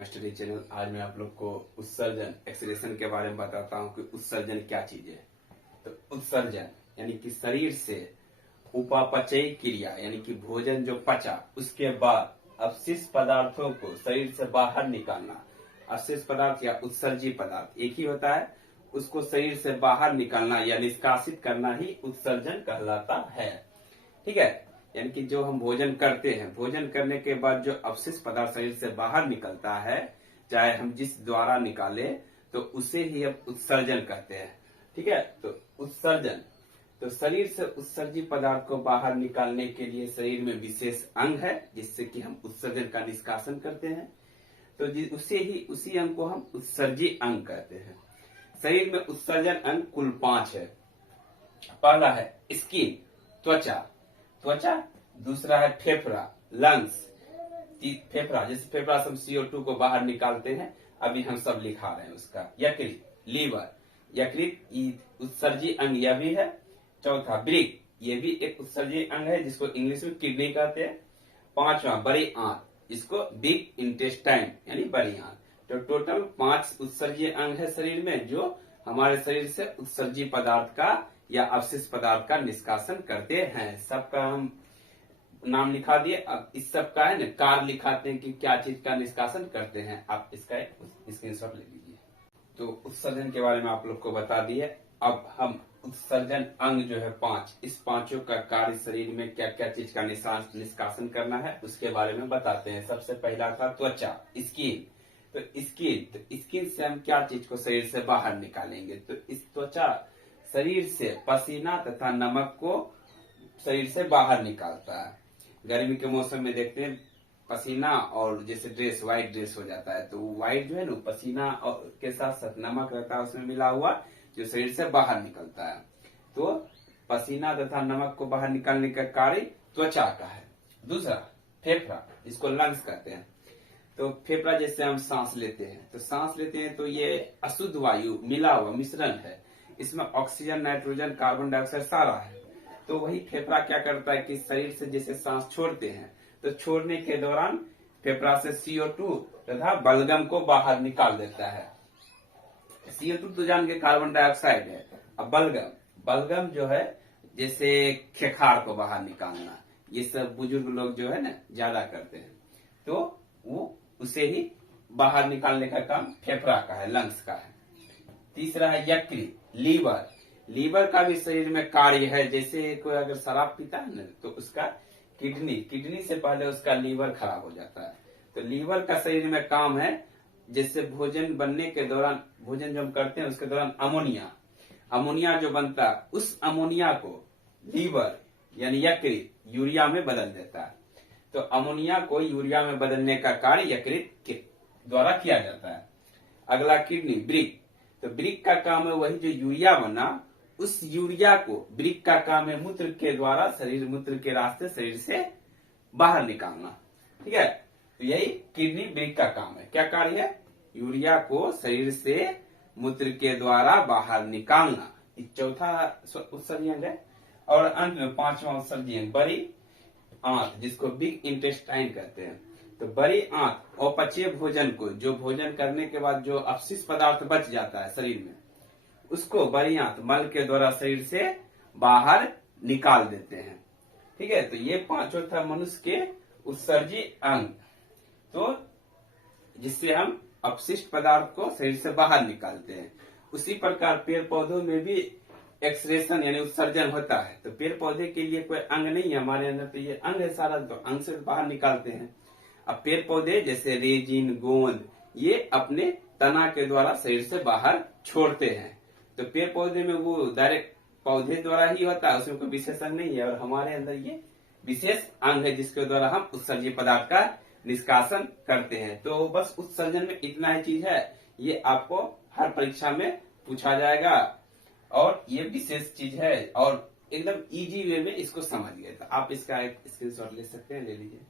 Study channel. आज मैं आप लोग को उत्सर्जन एक्सक्रीशन के बारे में बताता हूँ कि उत्सर्जन क्या चीज है। तो उत्सर्जन यानी कि शरीर से उपापचयी क्रिया यानी कि भोजन जो पचा उसके बाद अवशिष्ट पदार्थों को शरीर से बाहर निकालना। अवशिष्ट पदार्थ या उत्सर्जी पदार्थ एक ही होता है, उसको शरीर से बाहर निकालना या निष्कासित करना ही उत्सर्जन कहलाता है। ठीक है, यानी कि जो हम भोजन करते हैं, भोजन करने के बाद जो अवशिष्ट पदार्थ शरीर से बाहर निकलता है, चाहे हम जिस द्वारा निकाले, तो उसे ही हम उत्सर्जन कहते हैं। ठीक है, तो उत्सर्जन तो शरीर से उत्सर्जी पदार्थ को बाहर निकालने के लिए शरीर में विशेष अंग है जिससे कि हम उत्सर्जन का निष्कासन करते हैं। तो उसी अंग को हम उत्सर्जी अंग कहते हैं। शरीर में उत्सर्जन अंग कुल 5 है। पहला है स्किन, त्वचा, दूसरा है फेफड़ा, लंग्स, फेफड़ा जैसे फेफड़ा से हम CO2 को बाहर निकालते हैं, अभी हम सब लिखा रहे हैं उसका। यकृत, लीवर, यकृत उत्सर्जी अंग यह भी है। चौथा ब्रिक, ये भी एक उत्सर्जी अंग है जिसको इंग्लिश में किडनी कहते हैं। पांचवा बड़ी आंत, जिसको बिग इंटेस्टाइन यानी बड़ी आंत। तो टोटल 5 उत्सर्जीय अंग है शरीर में जो हमारे शरीर से उत्सर्जी पदार्थ का या अवशिष्ट पदार्थ का निष्कासन करते हैं। सबका हम नाम लिखा दिए। अब इस सब का है ना कार्य लिखाते हैं कि क्या चीज का निष्कासन करते हैं। आप इसका स्क्रीनशॉट ले लीजिए। तो उत्सर्जन के बारे में आप लोग को बता दिए। अब हम उत्सर्जन अंग जो है 5, इस पांचों का कार्य शरीर में क्या क्या चीज का निष्कासन करना है उसके बारे में बताते हैं। सबसे पहला था त्वचा, स्किन। तो स्किन से हम क्या चीज को शरीर से बाहर निकालेंगे। तो इस त्वचा शरीर से पसीना तथा नमक को शरीर से बाहर निकालता है। गर्मी के मौसम में देखते हैं पसीना और जैसे ड्रेस व्हाइट ड्रेस हो जाता है, तो व्हाइट जो है ना पसीना और के साथ साथ नमक रहता है उसमें मिला हुआ, जो शरीर से बाहर निकलता है। तो पसीना तथा नमक को बाहर निकालने का कार्य त्वचा का है। दूसरा फेफड़ा, जिसको लंग्स कहते हैं। तो फेफड़ा जैसे हम सांस लेते हैं, तो सांस लेते हैं तो ये अशुद्ध वायु मिला हुआ मिश्रण है, इसमें ऑक्सीजन, नाइट्रोजन, कार्बन डाइऑक्साइड सारा है। तो वही फेफड़ा क्या करता है कि शरीर से जैसे सांस छोड़ते हैं, तो छोड़ने के दौरान फेफड़ा से CO2 तथा बलगम को बाहर निकाल देता है। CO2 तो जान के कार्बन डाइऑक्साइड है। अब बलगम जो है जैसे खेखार को बाहर निकालना, ये सब बुजुर्ग लोग जो है ना ज्यादा करते हैं, तो वो उसे ही बाहर निकालने का काम फेफड़ा का है, लंग्स का है। तीसरा है यकृत, लीवर का भी शरीर में कार्य है। जैसे कोई अगर शराब पीता है ना, तो उसका किडनी से पहले उसका लीवर खराब हो जाता है। तो लीवर का शरीर में काम है, जैसे भोजन बनने के दौरान, भोजन जो हम करते हैं उसके दौरान अमोनिया जो बनता है, उस अमोनिया को लीवर यानी यकृत यूरिया में बदल देता है। तो अमोनिया को यूरिया में बदलने का कार्य यकृत के द्वारा किया जाता है। अगला किडनी, ब्रिक। तो ब्रिक का काम है वही जो यूरिया बना, उस यूरिया को ब्रिक का काम है मूत्र के द्वारा मूत्र के रास्ते शरीर से बाहर निकालना। ठीक है, तो यही किडनी ब्रिक का काम है। क्या कार्य है? यूरिया को शरीर से मूत्र के द्वारा बाहर निकालना। चौथा उत्सर्जी अंग है। और अंत में 5वां उत्सर्जी अंग बड़ी आंत, जिसको बिग इंटेस्टाइन कहते हैं। तो बड़ी आंत अपचय भोजन को, जो भोजन करने के बाद जो अवशिष्ट पदार्थ बच जाता है शरीर में, उसको बड़ी आंत मल के द्वारा शरीर से बाहर निकाल देते हैं। ठीक है, तो ये पांचों था मनुष्य के उत्सर्जी अंग, तो जिससे हम अपशिष्ट पदार्थ को शरीर से बाहर निकालते हैं। उसी प्रकार पेड़ पौधों में भी एक्सक्रीशन यानी उत्सर्जन होता है। तो पेड़ पौधे के लिए कोई अंग नहीं है हमारे अंदर, तो ये अंग है सारा, तो अंग से बाहर निकालते हैं। अब पेड़ पौधे जैसे रेजिन, गोंद, ये अपने तना के द्वारा शरीर से बाहर छोड़ते हैं। तो पेड़ पौधे में वो डायरेक्ट पौधे द्वारा ही होता है, उसमें कोई विशेष अंग नहीं है। और हमारे अंदर ये विशेष अंग है जिसके द्वारा हम उत्सर्जी पदार्थ का निष्कासन करते हैं। तो बस उत्सर्जन में इतना ही चीज है, ये आपको हर परीक्षा में पूछा जाएगा और ये विशेष चीज है और एकदम इजी वे में इसको समझ गए। तो आप इसका एक स्क्रीनशॉट ले सकते हैं, ले लीजिए।